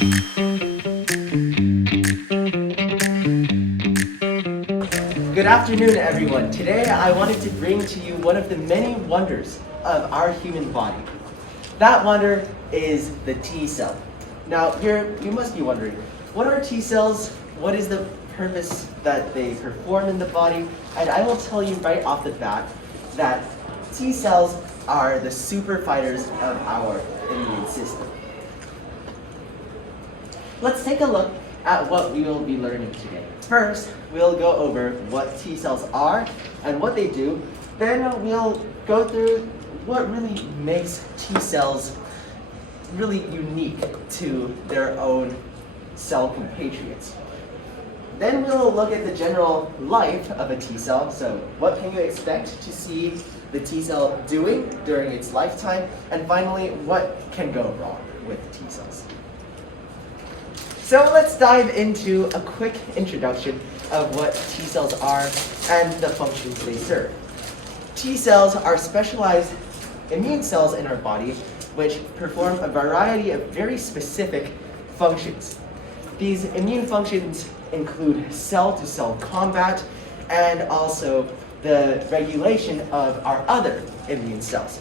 Good afternoon, everyone. Today I wanted to bring to you one of the many wonders of our human body. That wonder is the T cell. Now, you must be wondering, what are T cells? What is the purpose that they perform in the body? And I will tell you right off the bat that T cells are the super fighters of our immune system. Let's take a look at what we will be learning today. First, we'll go over what T cells are and what they do. Then we'll go through what really makes T cells really unique to their own cell compatriots. Then we'll look at the general life of a T cell. So what can you expect to see the T cell doing during its lifetime? And finally, what can go wrong with T cells? So let's dive into a quick introduction of what T cells are and the functions they serve. T cells are specialized immune cells in our body which perform a variety of very specific functions. These immune functions include cell-to-cell combat and also the regulation of our other immune cells.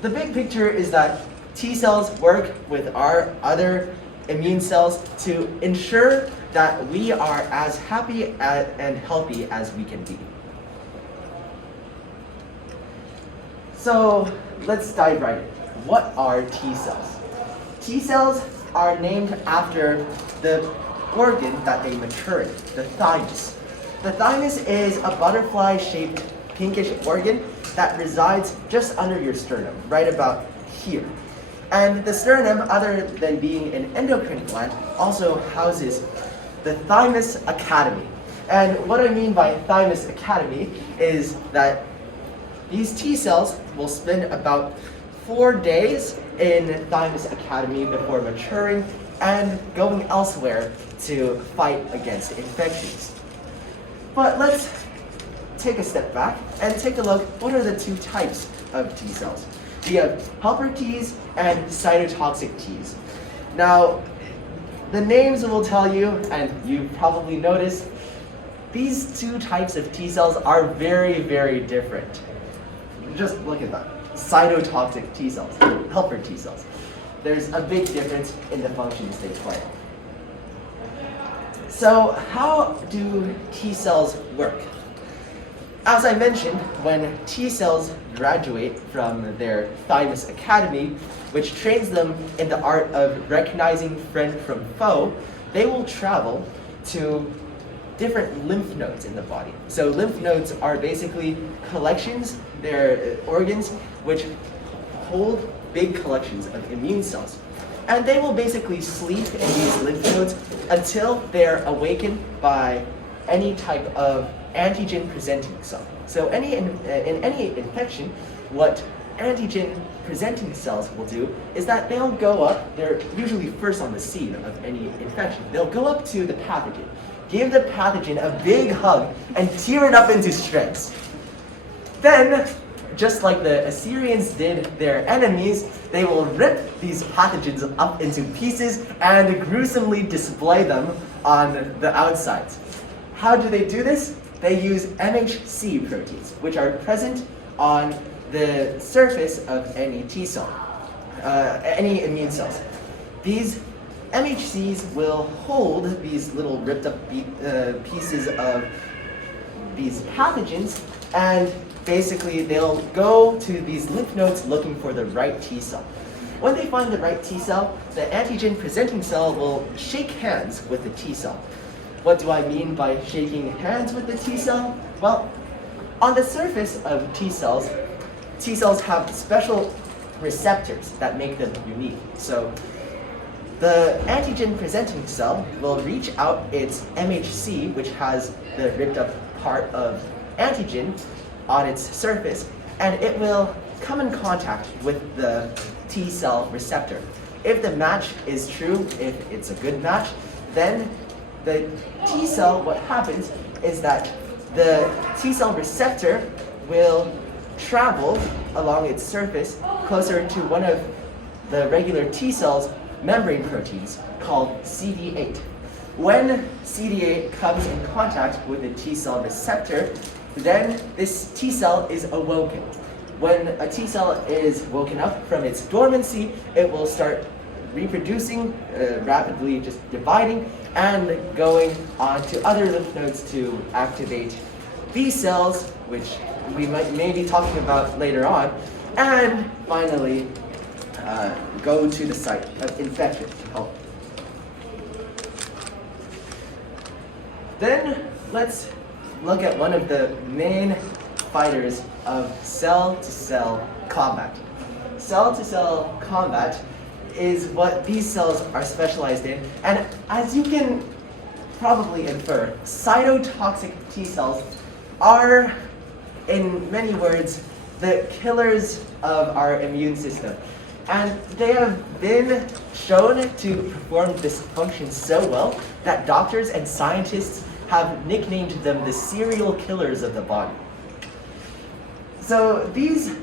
The big picture is that T cells work with our other immune cells to ensure that we are as happy and healthy as we can be. So let's dive right in. What are T cells? T cells are named after the organ that they mature in, the thymus. The thymus is a butterfly-shaped pinkish organ that resides just under your sternum, right about here. And the sternum, other than being an endocrine gland, also houses the thymus academy. And what I mean by thymus academy is that these T cells will spend about 4 days in thymus academy before maturing and going elsewhere to fight against infections. But let's take a step back and take a look, what are the two types of T cells? We have helper Ts and cytotoxic Ts. Now, the names will tell you, and you've probably noticed, these two types of T cells are very, very different. Just look at that. Cytotoxic T cells, helper T cells. There's a big difference in the functions they play. So how do T cells work? As I mentioned, when T cells graduate from their thymus academy, which trains them in the art of recognizing friend from foe, they will travel to different lymph nodes in the body. So lymph nodes are basically collections, they're organs which hold big collections of immune cells. And they will basically sleep in these lymph nodes until they're awakened by any type of antigen presenting cell. So in any infection, what antigen presenting cells will do is that they'll go up, they're usually first on the scene of any infection, they'll go up to the pathogen, give the pathogen a big hug, and tear it up into shreds. Then, just like the Assyrians did their enemies, they will rip these pathogens up into pieces and gruesomely display them on the outsides. How do they do this? They use MHC proteins, which are present on the surface of any T cell, any immune cells. These MHCs will hold these little ripped up pieces of these pathogens, and basically they'll go to these lymph nodes looking for the right T cell. When they find the right T cell, the antigen presenting cell will shake hands with the T cell. What do I mean by shaking hands with the T cell? Well, on the surface of T cells have special receptors that make them unique. So the antigen presenting cell will reach out its MHC, which has the ripped up part of antigen on its surface, and it will come in contact with the T cell receptor. If the match is true, if it's a good match, then the T cell, what happens is that the T cell receptor will travel along its surface closer to one of the regular T cells membrane proteins called CD8. When CD8 comes in contact with the T cell receptor, then this T cell is awoken. When a T cell is woken up from its dormancy, it will start reproducing, rapidly just dividing, and going on to other lymph nodes to activate B cells, which we may be talking about later on, and finally go to the site of infection. Then let's look at one of the main fighters of cell-to-cell combat. Cell-to-cell combat is what these cells are specialized in, and as you can probably infer, cytotoxic T cells are, in many words, the killers of our immune system. And they have been shown to perform this function so well that doctors and scientists have nicknamed them the serial killers of the body. So these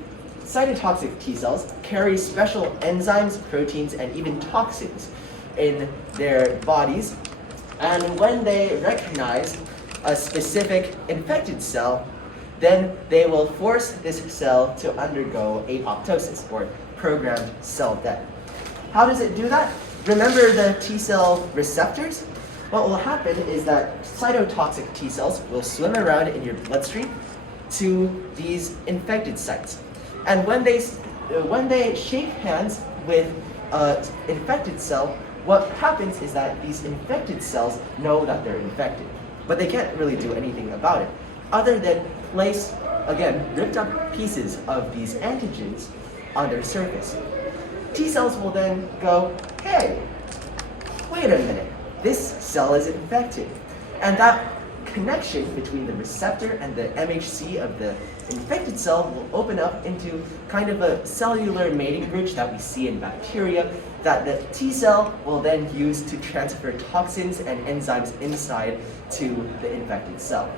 cytotoxic T cells carry special enzymes, proteins, and even toxins in their bodies. And when they recognize a specific infected cell, then they will force this cell to undergo apoptosis, or programmed cell death. How does it do that? Remember the T cell receptors? What will happen is that cytotoxic T cells will swim around in your bloodstream to these infected sites. And when they shake hands with an infected cell, what happens is that these infected cells know that they're infected, but they can't really do anything about it, other than place, again, ripped up pieces of these antigens on their surface. T cells will then go, hey, wait a minute, this cell is infected. And that connection between the receptor and the MHC of the infected cell will open up into kind of a cellular mating bridge that we see in bacteria that the T cell will then use to transfer toxins and enzymes inside to the infected cell.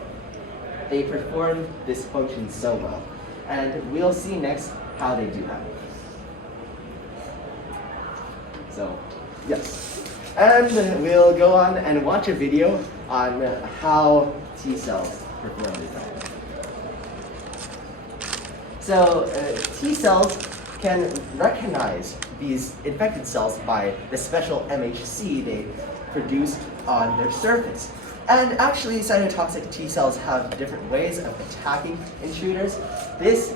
They perform this function so well, and we'll see next how they do that. So, yes. And we'll go on and watch a video on how T cells perform this. So, T cells can recognize these infected cells by the special MHC they produce on their surface. And actually, cytotoxic T cells have different ways of attacking intruders. This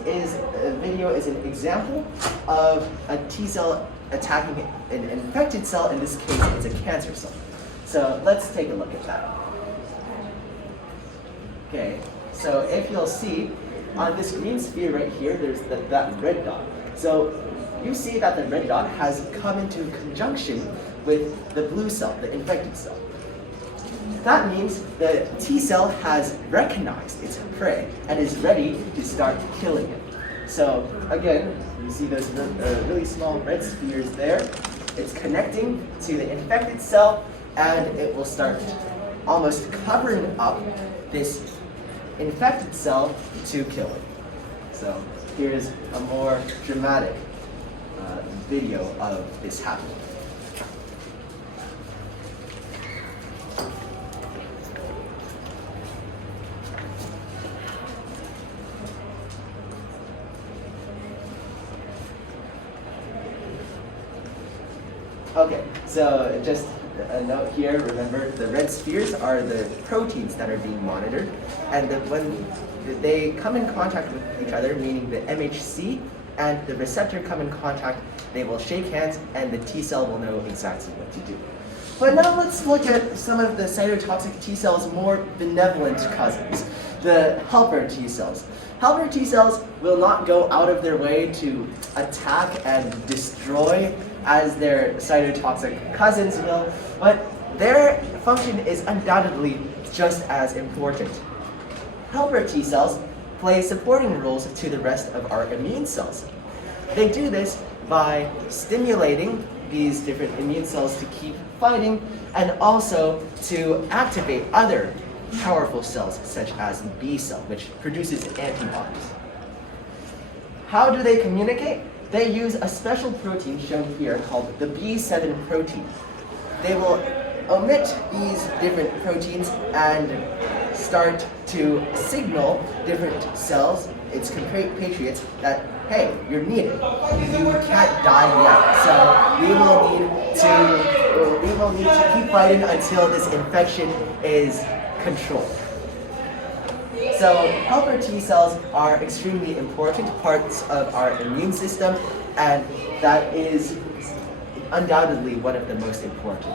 video is an example of a T cell attacking an infected cell. In this case, it's a cancer cell. So let's take a look at that. Okay, so if you'll see, on this green sphere right here, there's that red dot. So you see that the red dot has come into conjunction with the blue cell, the infected cell. That means the T cell has recognized its prey and is ready to start killing it. So again, you see those really small red spheres there. It's connecting to the infected cell, and it will start almost covering up this infected cell to kill it. So here's a more dramatic video of this happening. Okay, so just a note here, remember the red spheres are the proteins that are being monitored, and when they come in contact with each other, meaning the MHC and the receptor come in contact, they will shake hands and the T cell will know exactly what to do. But now let's look at some of the cytotoxic T cells' more benevolent cousins, the helper T cells. Helper T cells will not go out of their way to attack and destroy as their cytotoxic cousins will, but their function is undoubtedly just as important. Helper T cells play supporting roles to the rest of our immune cells. They do this by stimulating these different immune cells to keep fighting, and also to activate other powerful cells such as the B cell, which produces antibodies. How do they communicate? they use a special protein shown here called the B7 protein. They will omit these different proteins and start to signal different cells, its compatriots, that, hey, you're needed. You can't die yet. So we will need to keep fighting until this infection is controlled. So helper T cells are extremely important parts of our immune system, and that is undoubtedly one of the most important.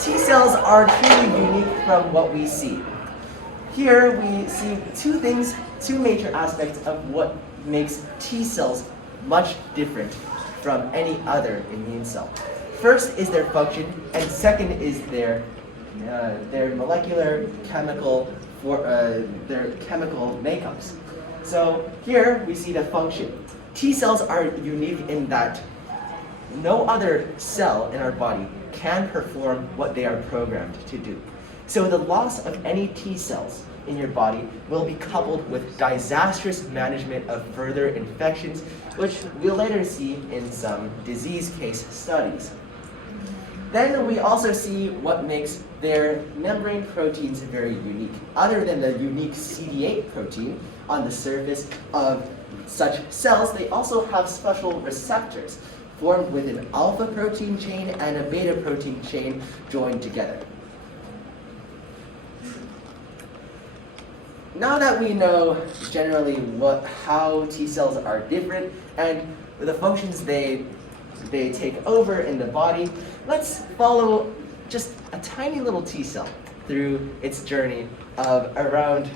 T cells are truly unique from what we see. Here we see two major aspects of what makes T cells much different from any other immune cell. First is their function, and second is their molecular chemical their chemical makeups. So here we see the function. T cells are unique in that no other cell in our body can perform what they are programmed to do. So the loss of any T cells in your body will be coupled with disastrous management of further infections, which we'll later see in some disease case studies. Then we also see what makes their membrane proteins very unique. Other than the unique CD8 protein on the surface of such cells, they also have special receptors formed with an alpha protein chain and a beta protein chain joined together. Now that we know generally how T cells are different and the functions they take over in the body, let's follow just a tiny little T cell through its journey of around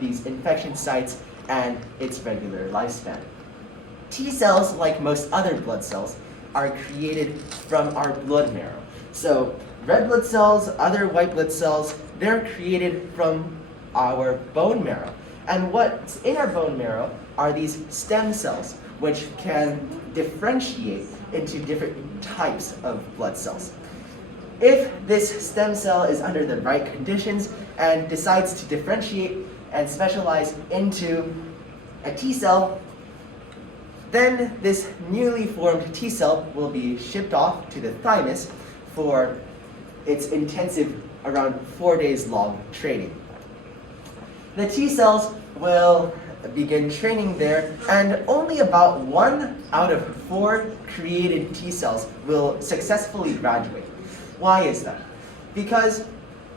these infection sites and its regular lifespan. T cells, like most other blood cells, are created from our blood marrow. So red blood cells, other white blood cells, they're created from our bone marrow. And what's in our bone marrow are these stem cells, which can differentiate into different types of blood cells. If this stem cell is under the right conditions and decides to differentiate and specialize into a T cell, then this newly formed T cell will be shipped off to the thymus for its intensive, around 4 days long training. The T cells will begin training there, and only about 1 out of 4 created T cells will successfully graduate. Why is that? Because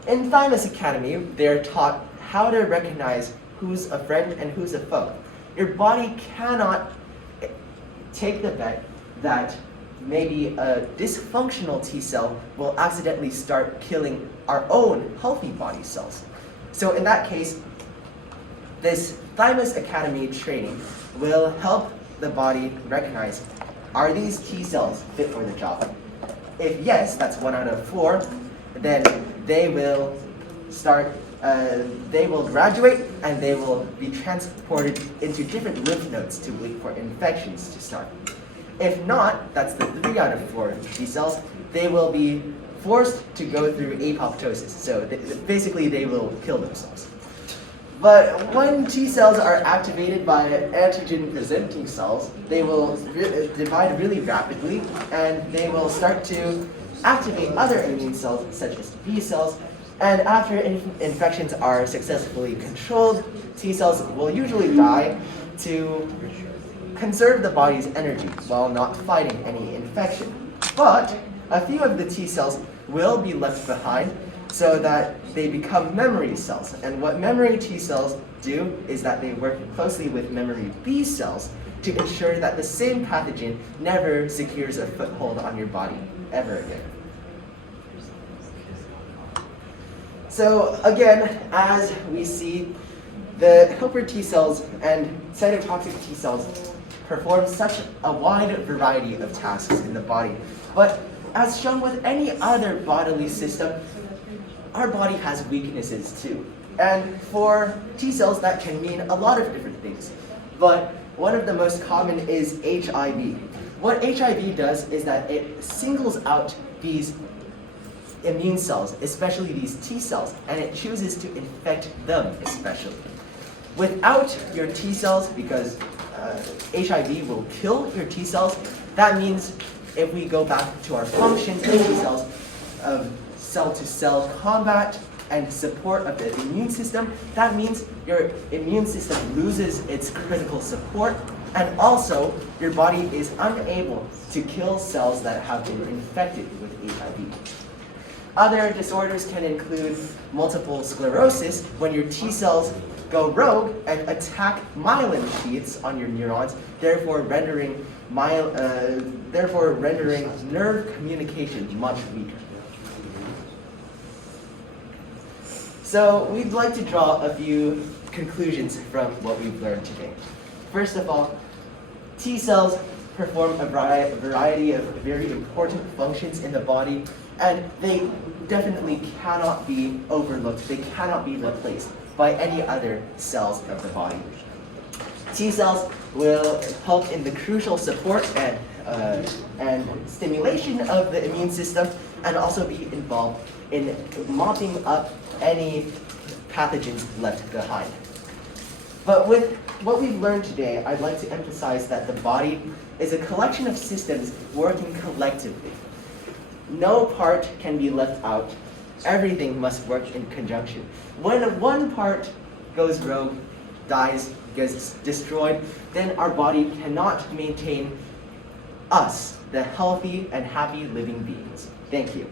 in Thymus Academy, they're taught how to recognize who's a friend and who's a foe. Your body cannot take the bet that maybe a dysfunctional T cell will accidentally start killing our own healthy body cells. So in that case, this Thymus Academy training will help the body recognize, are these T cells fit for the job? If yes, that's 1 out of 4, then they will graduate and they will be transported into different lymph nodes to wait for infections to start. If not, that's the 3 out of 4 T cells, they will be forced to go through apoptosis. So basically they will kill themselves. But when T cells are activated by antigen-presenting cells, they will divide really rapidly, and they will start to activate other immune cells, such as B cells. And after infections are successfully controlled, T cells will usually die to conserve the body's energy while not fighting any infection. But a few of the T cells will be left behind so that they become memory cells. And what memory T cells do is that they work closely with memory B cells to ensure that the same pathogen never secures a foothold on your body ever again. So again, as we see, the helper T cells and cytotoxic T cells perform such a wide variety of tasks in the body. But as shown with any other bodily system, our body has weaknesses too. And for T cells, that can mean a lot of different things. But one of the most common is HIV. What HIV does is that it singles out these immune cells, especially these T cells, and it chooses to infect them especially. Without your T cells, because HIV will kill your T cells, that means if we go back to our functions of T cells, of cell-to-cell combat and support of the immune system, that means your immune system loses its critical support, and also your body is unable to kill cells that have been infected with HIV. Other disorders can include multiple sclerosis, when your T cells go rogue and attack myelin sheaths on your neurons, therefore rendering nerve communication much weaker. So we'd like to draw a few conclusions from what we've learned today. First of all, T cells perform a variety of very important functions in the body, and they definitely cannot be overlooked. They cannot be replaced by any other cells of the body. T cells will help in the crucial support and stimulation of the immune system, and also be involved in mopping up any pathogens left behind. But with what we've learned today, I'd like to emphasize that the body is a collection of systems working collectively. No part can be left out. Everything must work in conjunction. When one part goes rogue, dies, gets destroyed, then our body cannot maintain us, the healthy and happy living beings. Thank you.